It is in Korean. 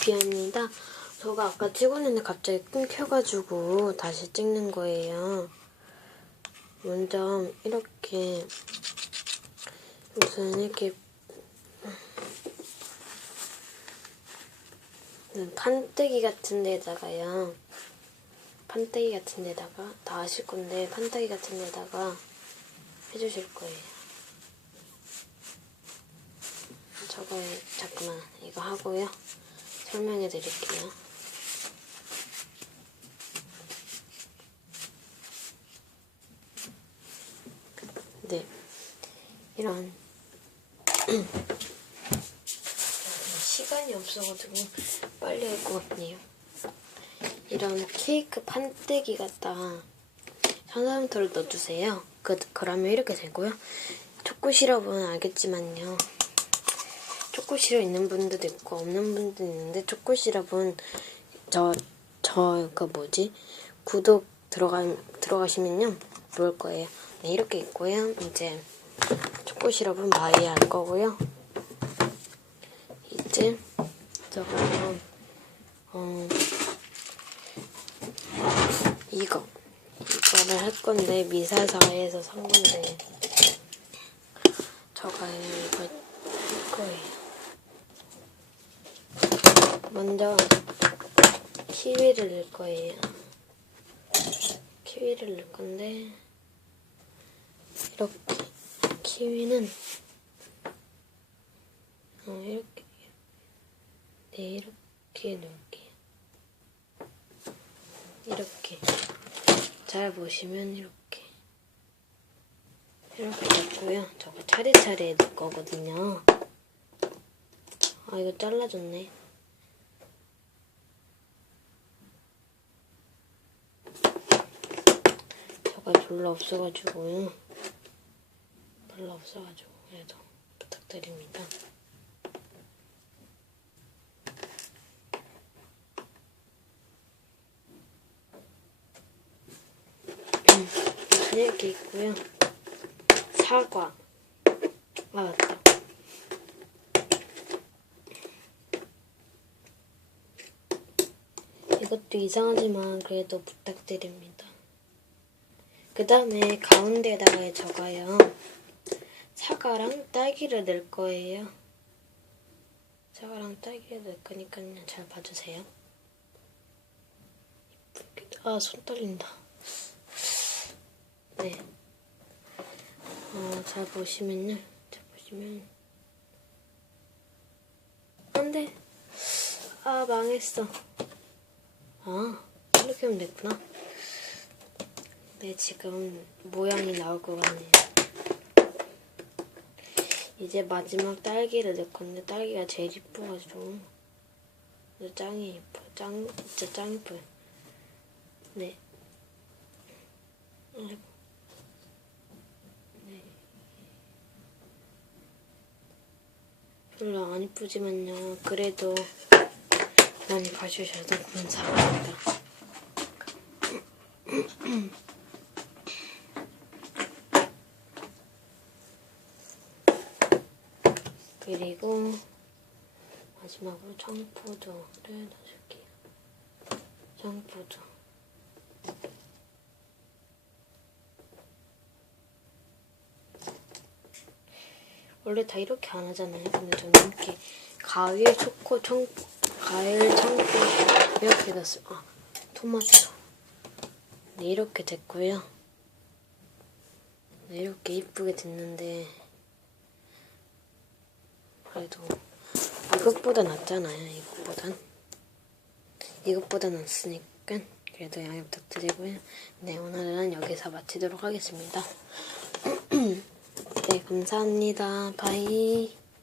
비입니다. 저가 아까 찍었는데 갑자기 끊겨가지고 다시 찍는 거예요. 먼저 이렇게 우선 이렇게 판때기 같은 데다가요. 판때기 같은 데다가 다 아실 건데 판때기 같은 데다가 해주실 거예요. 저거 잠깐만 이거 하고요. 설명해 드릴게요. 네, 이런 시간이 없어가지고 빨리 할 것 같네요. 이런 케이크 판때기 갖다 현상토를 넣어주세요. 그, 그러면 이렇게 되고요. 초코 시럽은 알겠지만요. 초코 시럽 있는 분들도 있고 없는 분도 있는데 초코 시럽은 저 저 그 뭐지 구독 들어가 들어가시면요 볼 거예요. 네 이렇게 있고요. 이제 초코 시럽은 마이 할 거고요. 이제 저거 어 이거 이거를 할 건데 미사사에서 산 건데 저가 이거 할 거예요. 먼저 키위를 넣을 거예요. 키위를 넣을 건데 이렇게 키위는 어, 이렇게 네 이렇게 넣을게요. 이렇게 잘 보시면 이렇게 이렇게 넣고요. 저거 차례차례 넣을 거거든요. 아 이거 잘라줬네. 저거 별로 없어가지고요. 별로 없어가지고 그래도 부탁드립니다. 이렇게 있고요. 사과. 아 맞다. 이것도 이상하지만 그래도 부탁드립니다. 그 다음에 가운데에다가 적어요. 사과랑 딸기를 넣을 거예요. 사과랑 딸기를 넣을 거니까요. 잘 봐주세요. 아, 손 떨린다. 네. 어, 잘 보시면요. 잘 보시면. 안 돼. 아, 망했어. 아, 이렇게 하면 됐구나. 네, 지금 모양이 나올 것 같네요. 이제 마지막 딸기를 넣을 건데, 딸기가 제일 이뻐가지고. 짱이 이뻐. 짱, 진짜 짱 이뻐요. 네. 아이고. 네. 별로 안 이쁘지만요. 그래도 많이 봐주셔서 감사합니다. 그리고 마지막으로 청포도를 넣어줄게요. 청포도. 원래 다 이렇게 안 하잖아요. 근데 저는 이렇게 가을 초코 청 가을 청포 이렇게 넣었어요. 아 토마토. 네 이렇게 됐고요. 네 이렇게 이쁘게 됐는데 그래도 이것보다 낫잖아요. 이것보단 이것보다 낫으니까 그래도 양해 부탁드리고요. 네 오늘은 여기서 마치도록 하겠습니다. 네 감사합니다. 바이.